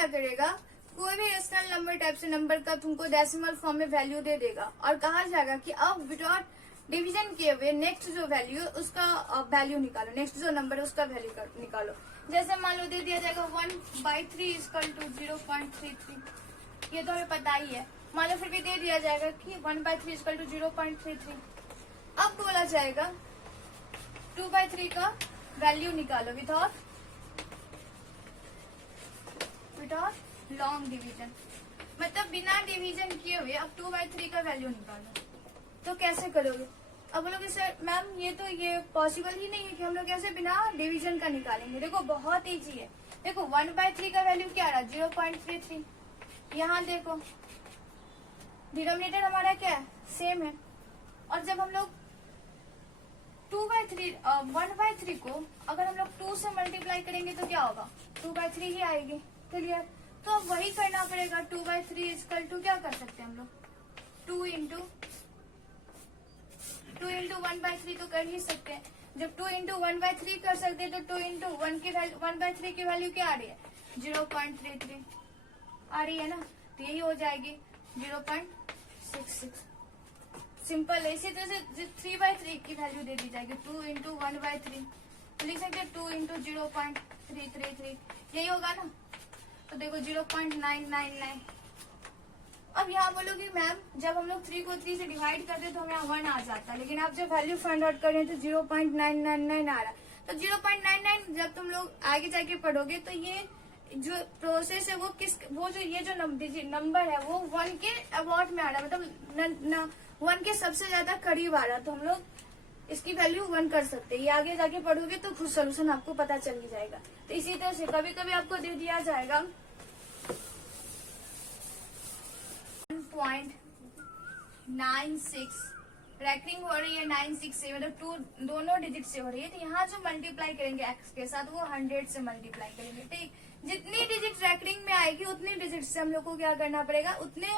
क्या करेगा, कोई भी रेशनल नंबर टाइप से नंबर का तुमको डेसिमल फॉर्म में वैल्यू दे देगा और कहा जाएगा कि अब विदाउट डिवीजन किए हुए नेक्स्ट जो वैल्यू है उसका वैल्यू निकालो, नेक्स्ट जो नंबर है उसका वैल्यू निकालो। जैसे मान लो दे दिया जाएगा 1/3 इक्वल टू 0.33, ये तो हमें पता ही है। मान लो फिर भी दे दिया जाएगा कि 1/3 इक्वल टू 0.33। अब बोला जाएगा 2/3 का वैल्यू निकालो विदाउट लॉन्ग डिवीजन, मतलब बिना डिवीजन किए हुए अब 2/3 का वैल्यू निकालो। तो कैसे करोगे? अब बोलोगे सर मैम ये पॉसिबल ही नहीं है कि हम लोग कैसे बिना डिवीजन का निकालेंगे। देखो बहुत इजी है। देखो 1/3 का वैल्यू क्या रहा, 0.33। यहाँ देखो डिनोमिनेटर हमारा क्या है, सेम है। और जब हम लोग 1/3 को अगर हम लोग 2 से मल्टीप्लाई करेंगे तो क्या होगा, 2/3 ही आएगी। क्लियर? तो अब वही करना पड़ेगा। 2/3 इक्वल टू क्या कर सकते हैं हम लोग, 2 इंटू 1/3 तो कर ही सकते हैं। जब 2 इंटू 1/3 कर सकते हैं तो 2 इंटू 1/3 की वैल्यू क्या आ रही है, 0.33 आ रही है ना, तो यही हो जाएगी 0.66। सिंपल है। इसी तरह से 3/3 की वैल्यू दे दी जाएगी, 2 इंटू 1/3 लिख सकते हैं 2 इंटू 0.333, यही होगा ना। तो देखो 0.999। अब यहाँ बोलोगे मैम जब हम लोग 3 को 3 से डिवाइड करते तो हमें 1 आ जाता है, लेकिन आप जब वैल्यू फाइंड आउट कर रहे हैं तो 0.999 आ रहा है। तो 0.99 जब तुम लोग आगे जाके पढ़ोगे तो ये जो प्रोसेस है वो जो ये जो नंबर है वो 1 के अबाउट में आ रहा है, मतलब 1 के सबसे ज्यादा करीब आ रहा है। तो हम लोग इसकी वैल्यू 1 कर सकते हैं। ये आगे जाके पढ़ोगे तो खुद सोल्यूशन आपको पता चल ही जाएगा। तो इसी तरह से कभी कभी आपको दे दिया जाएगा 1.96 रैंकिंग हो रही है 96 से, मतलब 2 दोनों डिजिट से हो रही है। तो यहाँ जो मल्टीप्लाई करेंगे एक्स के साथ वो 100 से मल्टीप्लाई करेंगे। ठीक, जितनी डिजिट रैंकिंग में आएगी उतनी डिजिट से हम लोग को क्या करना पड़ेगा, उतने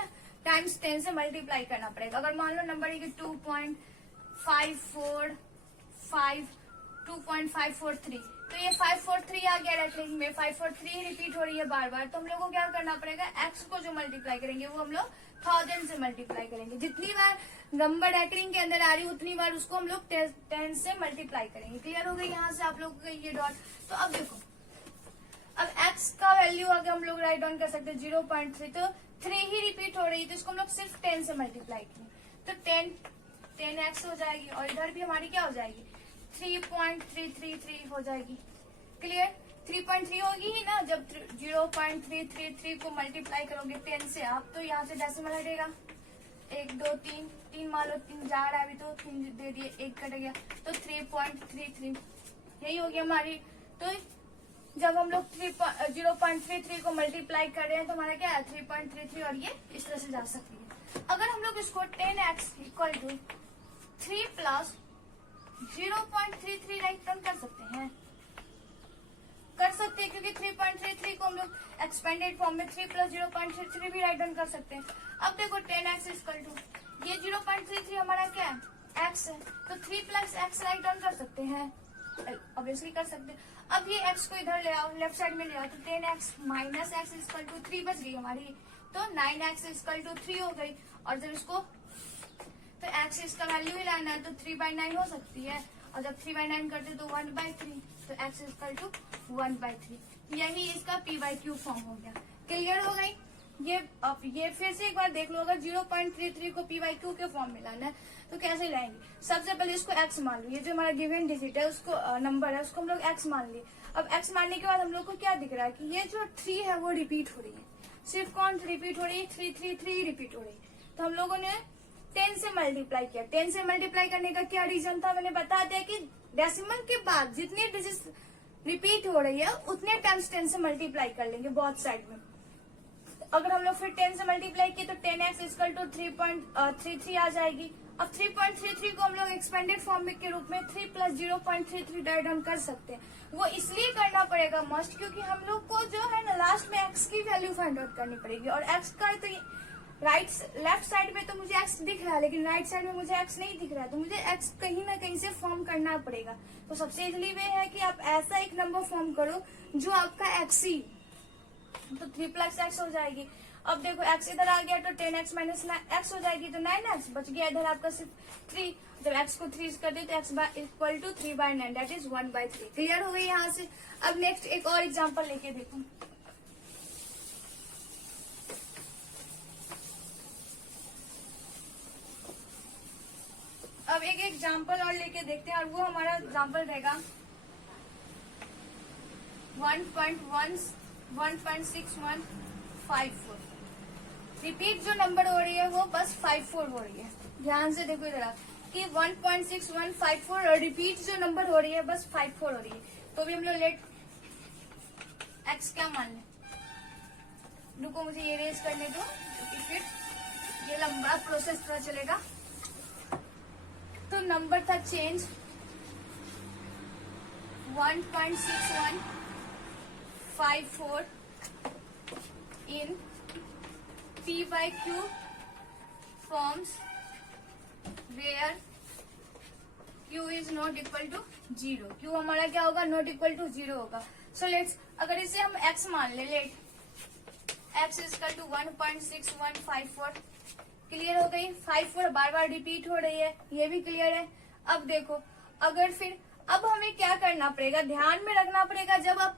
टाइम्स 10 से मल्टीप्लाई करना पड़ेगा। अगर मान लो नंबर है कि 2.543 तो ये 543 आ गया रैंकिंग में, 543 रिपीट हो रही है बार बार। तो हम लोग को क्या करना पड़ेगा, एक्स को जो मल्टीप्लाई करेंगे वो हम लोग 1000 से मल्टीप्लाई करेंगे। जितनी बार नंबर रैंकिंग के अंदर आ रही है उतनी बार उसको हम लोग 10 से मल्टीप्लाई करेंगे। क्लियर हो गई यहाँ से आप लोगों को ये डॉट। तो अब देखो अब x का वैल्यू आगे हम लोग राइट डाउन कर सकते हैं 0.3, तो 3 ही रिपीट हो रही है तो इसको हम लोग सिर्फ 10 से मल्टीप्लाई किए तो 10x हो जाएगी। और इधर भी हमारी क्या हो जाएगी 3.333 हो जाएगी। क्लियर? 3.3 होगी ही ना जब 0.333 को मल्टीप्लाई करोगे 10 से आप, तो यहाँ से डेसिमल हटेगा 1 2 3 मान लो 3 जा रहा है अभी तो 3 दे दिए 1 कट गया तो 3.33 यही होगी हमारी। तो जब हम लोग 0.33 को मल्टीप्लाई कर रहे हैं तो हमारा क्या है 3.33 और ये इस तरह से जा सकती है। अगर हम लोग इसको 10x equal to 3 plus 0.33 write down कर सकते हैं क्योंकि 3.33 को हम लोग एक्सपेंडेड फॉर्म में 3 प्लस 0.33 भी राइट डाउन कर सकते हैं। अब देखो 10x इक्वल टू ये 0.33 हमारा क्या है x है, तो 3 प्लस x राइट डाउन कर सकते हैं, ऑब्वियसली कर सकते हैं। अब ये x को इधर ले आओ, लेफ्ट साइड में ले आओ, तो 10x minus x equal to 3 बच गई हमारी, तो 9x इक्वल टू 3 हो गई। और जब इसको तो x इसका वैल्यू ही लाना है तो 3/9 हो सकती है, और जब 3/9 करते तो 1/3, तो x इक्वल टू 1/3। यही इसका p/q फॉर्म हो गया। क्लियर हो गई? ये फिर से एक बार देख लो, अगर 0.33 को p/q के फॉर्म में लाना है तो कैसे लाएंगे। सबसे पहले इसको x मान लो, ये जो हमारा गिवन डिजिट है उसको नंबर है उसको हम लोग x मान लिए। अब x मानने के बाद हम लोग को क्या दिख रहा है कि ये जो 3 है वो रिपीट हो रही है। सिर्फ कौन रिपीट हो रही है, 3 रिपीट हो रही है। तो हम लोगों ने 10 से मल्टीप्लाई किया। 10 से मल्टीप्लाई करने का क्या रीजन था, मैंने बता दिया कि डेसिमल के बाद जितनी डिजिट रिपीट हो रही है उतने टाइम्स 10 से मल्टीप्लाई कर लेंगे बोथ साइड में। अगर हम लोग फिर 10 से मल्टीप्लाई किए तो 10x इक्वल टू 3.33 आ जाएगी। अब 3.33 को हम लोग एक्सपेंडेड फॉर्म के रूप में 3 प्लस 0.33 राइट डाउन कर सकते हैं। वो इसलिए करना पड़ेगा मस्ट क्योंकि हम लोग को जो है ना लास्ट में x की वैल्यू फाइंड आउट करनी पड़ेगी। और x का तो लेफ्ट साइड में तो मुझे x दिख रहा है लेकिन राइट साइड में मुझे x नहीं दिख रहा है, तो मुझे x कहीं ना कहीं से फॉर्म करना पड़ेगा। तो सबसे इजली वे है कि आप ऐसा एक नंबर फॉर्म करो जो आपका x ही, तो 3 प्लस एक्स हो जाएगी। अब देखो x इधर आ गया तो 10x माइनस एक्स हो जाएगी, तो 9x बच गया इधर आपका सिर्फ 3। जब x को 3 कर दे तो x equal to 3/9 that is 1/3। Clear हो गई यहाँ से। अब नेक्स्ट एक और एग्जांपल लेके देखो। अब एक एग्जांपल और लेके देखते हैं, और वो हमारा एग्जांपल रहेगा 1.6154। रिपीट जो नंबर हो रही है वो बस 54 हो रही है। ध्यान से देखो इधर कि 1.6154 और रिपीट जो नंबर हो रही है बस 54 हो रही है। तो भी हम लोग लेट एक्स क्या मान लें। रुको मुझे ये रेज करने दो, क्योंकि फिर ये लंबा प्रोसेस पता चलेगा। तो नंबर था change 1.6154 in p/q forms where q is not equal to 0। q हमारा क्या होगा, नॉट इक्वल टू 0 होगा। सो लेट्स, अगर इसे हम x मान ले, let x is equal to 1.6154। Clear हो गई। 54 बार बार रिपीट हो रही है, ये भी क्लियर है। अब देखो, अगर फिर अब हमें क्या करना पड़ेगा, ध्यान में रखना पड़ेगा जब आप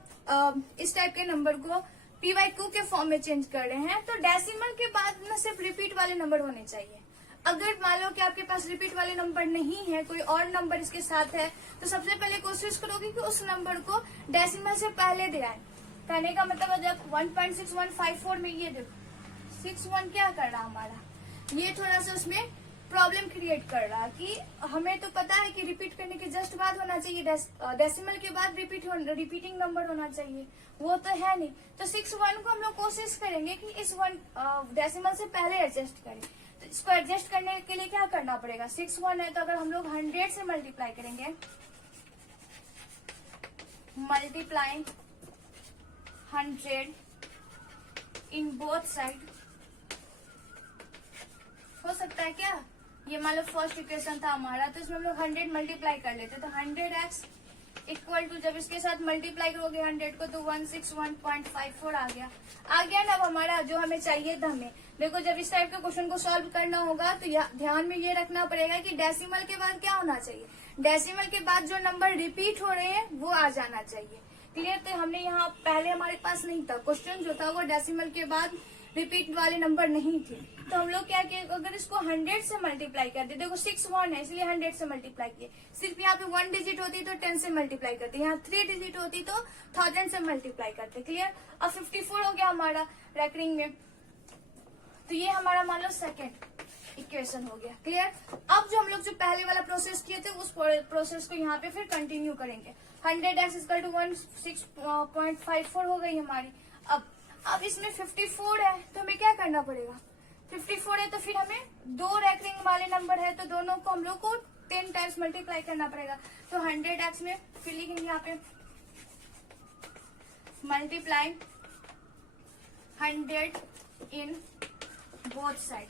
इस टाइप के नंबर को p/q के फॉर्म में चेंज कर रहे हैं तो डेसिमल के बाद न सिर्फ रिपीट वाले नंबर होने चाहिए। अगर मान लो कि आपके पास रिपीट वाले नंबर नहीं है, कोई और नंबर इसके साथ है, तो सबसे पहले कोशिश करोगे कि उस नंबर को डेसिमल से पहले दे आए। कहने का मतलब जब 1.6154 में ये देखो 61 क्या कर रहा हमारा, ये थोड़ा सा उसमें प्रॉब्लम क्रिएट कर रहा कि हमें तो पता है कि रिपीट करने के जस्ट बाद होना चाहिए, डेसिमल के बाद रिपीटिंग नंबर होना चाहिए, वो तो है नहीं। तो 61 को हम लोग कोशिश करेंगे कि इस डेसिमल से पहले एडजस्ट करें। तो इसको एडजस्ट करने के लिए क्या करना पड़ेगा, 61 है तो अगर हम लोग 100 से मल्टीप्लाई करेंगे, मल्टीप्लाइंग 100 इन बोथ साइड, हो सकता है क्या, ये मान लो फर्स्ट इक्वेशन था हमारा, तो इसमें हम लोग 100 मल्टीप्लाई कर लेते, तो 100x इक्वल टू जब इसके साथ मल्टीप्लाई करोगे 100 को तो 161.54 आ गया ना। अब हमारा जो हमें चाहिए था, हमें देखो जब इस टाइप के क्वेश्चन को सॉल्व करना होगा तो ध्यान में ये रखना पड़ेगा कि डेसिमल के बाद क्या होना चाहिए, डेसिमल के बाद जो नंबर रिपीट हो रहे हैं वो आ जाना चाहिए। क्लियर। तो हमने यहाँ पहले हमारे पास नहीं था, क्वेश्चन जो था वो डेसिमल के बाद रिपीट वाले नंबर नहीं थे, तो हम लोग क्या किए, अगर इसको 100 से मल्टीप्लाई कर दे, देखो 61 है इसलिए 100 से मल्टीप्लाई किए। सिर्फ यहाँ पे 1 डिजिट होती तो 10 से मल्टीप्लाई करते, यहाँ 3 डिजिट होती तो 1000 से मल्टीप्लाई करते। क्लियर। अब 54 हो गया हमारा रेकरिंग में, तो ये हमारा मान लो सेकेंड इक्वेशन हो गया। क्लियर। अब जो हम लोग जो पहले वाला प्रोसेस किए थे उस प्रोसेस को यहाँ पे फिर कंटिन्यू करेंगे। 100x इक्वल टू 16.54 हो गई हमारी। अब इसमें 54 है तो हमें क्या करना पड़ेगा, 54 है तो फिर हमें दो रैकरिंग वाले नंबर है तो दोनों को हम लोग को 10 टाइम्स मल्टीप्लाई करना पड़ेगा। तो 100x में फिर लिखेंगे यहाँ पे मल्टीप्लाई 100 इन बोथ साइड।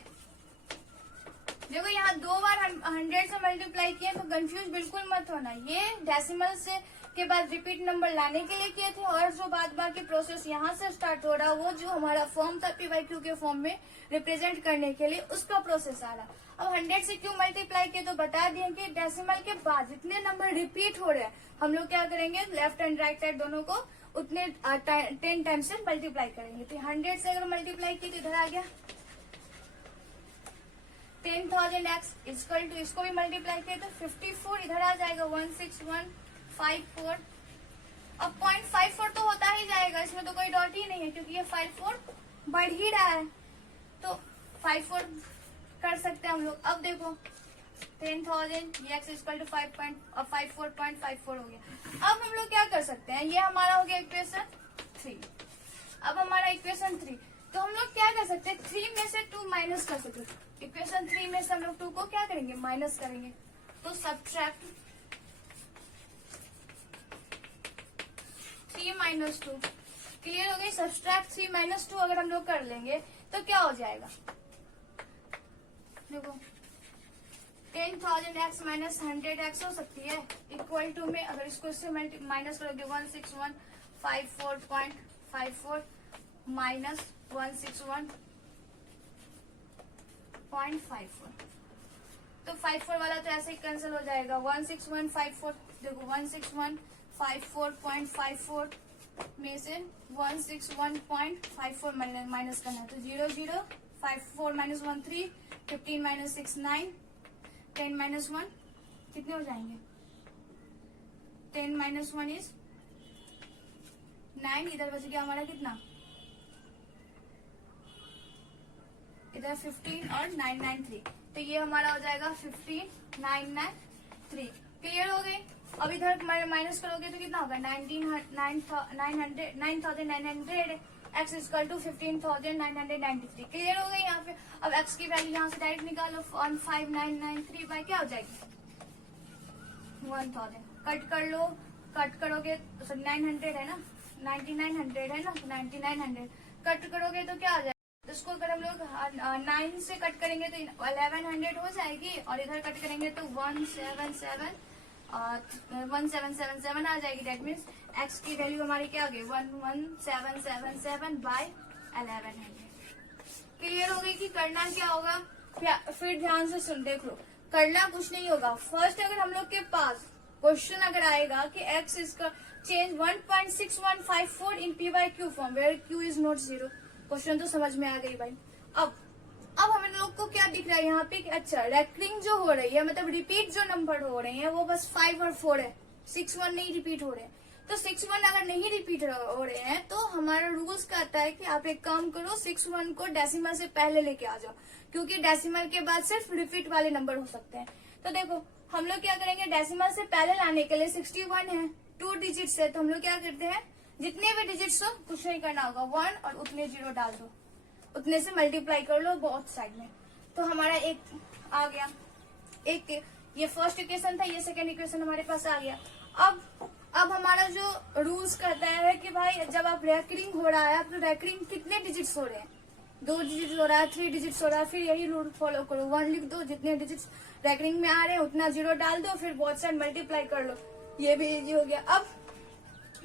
देखो यहाँ दो बार 100 से मल्टीप्लाई किए तो कंफ्यूज बिल्कुल मत होना, ये डेसिमल से के बाद रिपीट नंबर लाने के लिए किए थे, और जो बाद बाकी प्रोसेस यहाँ से स्टार्ट हो रहा वो जो हमारा फॉर्म था p/q के फॉर्म में रिप्रेजेंट करने के लिए उसका प्रोसेस आ रहा। अब 100 से क्यों मल्टीप्लाई किए तो बता दिए कि डेसिमल के बाद जितने नंबर रिपीट हो रहे हैं हम लोग क्या करेंगे, लेफ्ट एंड राइट साइड दोनों को उतने 10 टाइम्स से मल्टीप्लाई करेंगे। तो 100 से अगर मल्टीप्लाई किए तो इधर आ गया 10,000x इक्वल टू, इसको भी मल्टीप्लाई किए तो 54 इधर आ जाएगा 16154। अब 0.54 तो होता ही जाएगा, इसमें तो कोई डॉट ही नहीं है क्योंकि ये 54 बढ़ ही रहा है, तो 54 कर सकते हैं हम लोग। अब देखो 10,000 x इक्वल टू 54.54 हो गया। अब हम लोग क्या कर सकते हैं, ये हमारा हो गया इक्वेशन 3। अब हमारा इक्वेशन 3, तो हम लोग क्या कर सकते हैं, 3 में से 2 माइनस कर सकते हैं। इक्वेशन 3 में से हम लोग 2 को क्या करेंगे, माइनस करेंगे, तो सब्ट्रैक्ट 3 माइनस 2। क्लियर हो गई। सब्ट्रैक्ट 3 माइनस 2 अगर हम लोग कर लेंगे तो क्या हो जाएगा, देखो 10,000x माइनस 100x हो सकती है इक्वल टू में, अगर इसको इससे माइनस करोगे 16154.54 माइनस 161.54। तो 54 वाला तो ऐसे ही कैंसिल हो जाएगा। 16154 देखो 16154.54 में से 161.54 माइनस करना है तो 0 0 54 माइनस 1 3 15 माइनस 6 9 10 माइनस 1 कितने हो जाएंगे? 10 माइनस 1 इज 9। इधर बच गया हमारा कितना? इधर 15 और 993 तो ये हमारा हो जाएगा 15993। क्लियर हो गई। अब इधर माइनस करोगे तो कितना होगा? 9900 x इक्वल टू 15,993। क्लियर हो गई यहाँ पे। अब x की वैल्यू यहाँ से डायरेक्ट निकालो। 15993 बाय क्या हो जाएगी? 1000। कट कर लो, कट करोगे तो 900 है ना, 9900 है ना, 9900 कट करोगे तो क्या आ जाएगा? इसको अगर हम लोग 9 से कट करेंगे तो 1100 हो जाएगी और इधर कट करेंगे तो 1777 आ जाएगी। दैट मीन्स x की वैल्यू हमारी क्या हो गई? 11777 बाय 1100। क्लियर हो गई कि करना क्या होगा? फिर ध्यान से सुन देख लो, करना कुछ नहीं होगा। फर्स्ट अगर हम लोग के पास क्वेश्चन अगर आएगा कि x इसका change 1.6154 in p by q form where q is not 0। Question तो समझ में आ गई भाई। अब हम लोग को क्या दिख रहा है यहाँ पे कि अच्छा रेकरिंग जो हो रही है, मतलब रिपीट जो नंबर हो रहे हैं वो बस 5 और 4 है, 6 1 नहीं रिपीट हो रहे हैं। तो 6 1 अगर नहीं रिपीट हो रहे हैं तो हमारा रूल्स कहता है कि आप एक काम करो, 6 1 को डेसिमल से पहले लेके आ जाओ, क्योंकि डेसिमल के बाद सिर्फ रिपीट वाले नंबर हो सकते हैं। तो देखो हम लोग क्या करेंगे, डेसिमल से पहले लाने के लिए 61 है, 2 डिजिट्स है, तो हम लोग क्या करते हैं, जितने भी डिजिट्स हो कुछ नहीं करना होगा, 1 और उतने 0 डाल दो, उतने से मल्टीप्लाई कर लो बोथ साइड में। तो हमारा एक आ गया, एक ये फर्स्ट इक्वेशन था, ये सेकंड इक्वेशन हमारे पास आ गया। अब हमारा जो रूल्स कहता है कि भाई जब आप रेकरिंग हो रहा है तो रेकरिंग कितने डिजिट्स हो रहे हैं, 2 डिजिट्स हो रहा है, 3 डिजिट्स हो रहा है, फिर यही रूल फॉलो करो, 1 लिख दो, जितने डिजिट्स रेकरिंग में आ रहे हैं उतना 0 डाल दो, फिर बोथ साइड मल्टीप्लाई कर लो। ये भी इजी हो गया। अब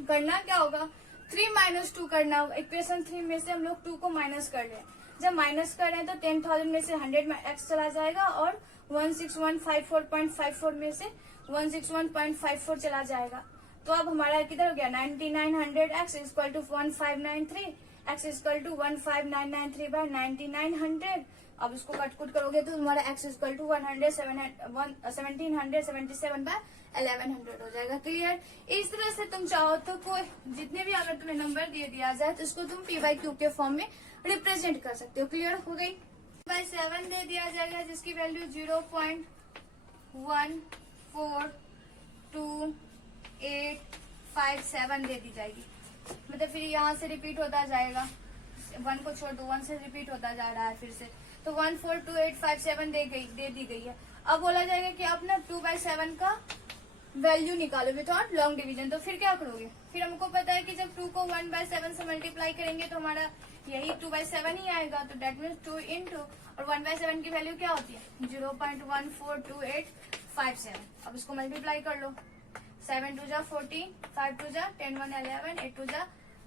करना क्या होगा, 3 - 2 करना होगा। इक्वेशन 3 में से हम लोग 2 को माइनस कर रहे हैं, जब माइनस कर रहे हैं तो 10,000 में से 100 में x चला जाएगा और 16154.54 में से 161.54 चला जाएगा। तो अब हमारा किधर हो गया, 9900 x equal to 1593, x equal to 15993 by 9900। अब इसको कटकुट करोगे तो तुम्हारा x इक्वल टू 1777 बाय 1100 हो जाएगा। क्लियर। इस तरह से तुम चाहो तो कोई जितने भी अगर तुम्हें नंबर दिया जाए तो इसको तुम p by q के फॉर्म में रिप्रेजेंट कर सकते हो। क्लियर हो गई। बाय 7 दे दिया जाएगा जिसकी वैल्यू 0.142857 दे दी जाएगी। मतलब फिर यहाँ से रिपीट होता जाएगा, 1 को छोड़ दो, 1 से रिपीट होता जा रहा है फिर से, तो 142857 दे दी गई है। अब बोला जाएगा कि आप ना 2/7 का वैल्यू निकालो विदाउट लॉन्ग डिवीजन। तो फिर क्या करोगे, फिर हमको पता है कि जब 2 को 1/7 से मल्टीप्लाई करेंगे तो हमारा यही 2/7 ही आएगा, तो डेट मीन्स 2 into और 1/7 की वैल्यू क्या होती है, 0.142857। अब इसको मल्टीप्लाई कर लो, 7 2 जा 14, 5 2 जा 10 1 11, 8 2 जा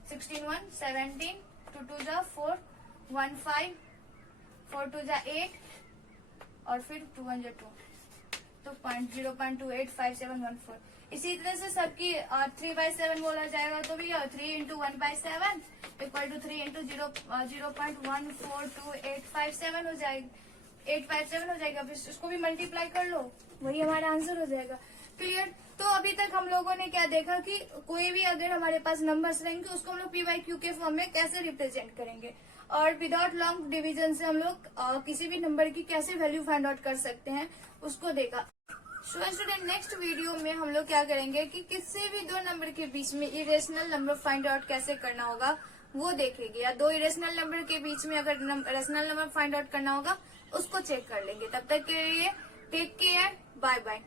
16 1 17, 2 2 जा 4 1 5, 4 2 जा 8 और फिर 2 1 जा 2, तो 0.285714। इसी तरह से सबकी 3/7 बोला जाएगा तो भी 3 into 1/7 इक्वल टू 3 into 0.142857 हो जाएगी, 857 हो जाएगा। फिर इसको भी मल्टीप्लाई कर लो, वही हमारा आंसर हो जाएगा। क्लियर। तो अभी तक हम लोगों ने क्या देखा कि कोई भी अगर हमारे पास नंबर्स रहेंगे उसको हम लोग p by q के फॉर्म में कैसे रिप्रेजेंट करेंगे, और विदाउट लॉन्ग डिवीजन से हम लोग किसी भी नंबर की कैसे वैल्यू फाइंड आउट कर सकते हैं उसको देखा। स्टूडेंट नेक्स्ट वीडियो में हम लोग क्या करेंगे कि किसी भी 2 नंबर के बीच में इरेशनल नंबर फाइंड आउट कैसे करना होगा वो देखेंगे, या 2 इरेशनल नंबर के बीच में अगर रेशनल नंबर फाइंड आउट करना होगा उसको चेक कर लेंगे। तब तक के लिए टेक केयर, बाय बाय।